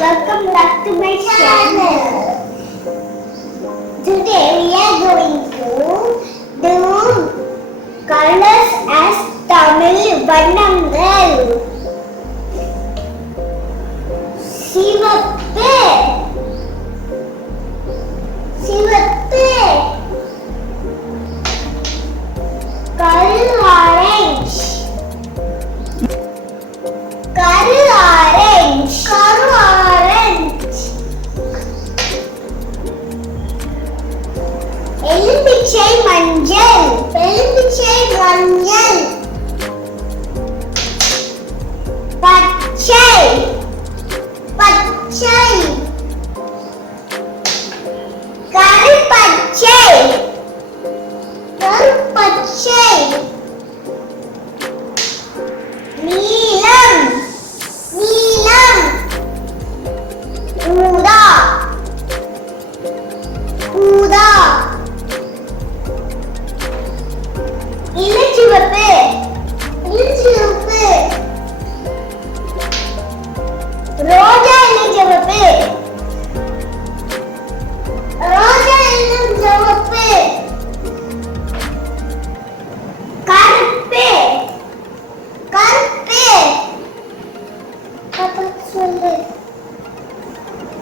welcome back to my channel. Today we are going to do colors as Tamil வண்ணங்கள் சிவப்பு எலும்பிச்சை மஞ்சள் எலும்பிச்சை மஞ்சள் பச்சை பச்சை கருப்பச்சை கருப்பச்சை நீலம் இளஞ்சிவப்பு இளஞ்சிவப்பு ரோஜா இளஞ்சிவப்பு ரோஜா இளஞ்சிவப்பு கருப்பு. கருப்பு. சொல்லு.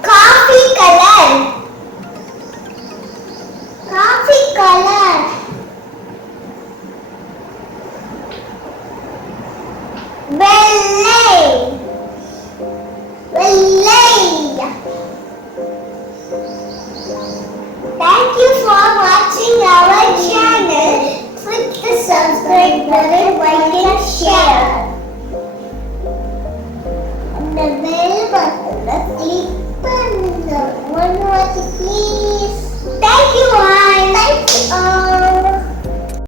Coffee colour. Coffee colour. வெள்ளை வெள்ளை Thank you for watching our channel. Click the subscribe button, like and share. And the bell button, click பண்ணுங்க. One more please.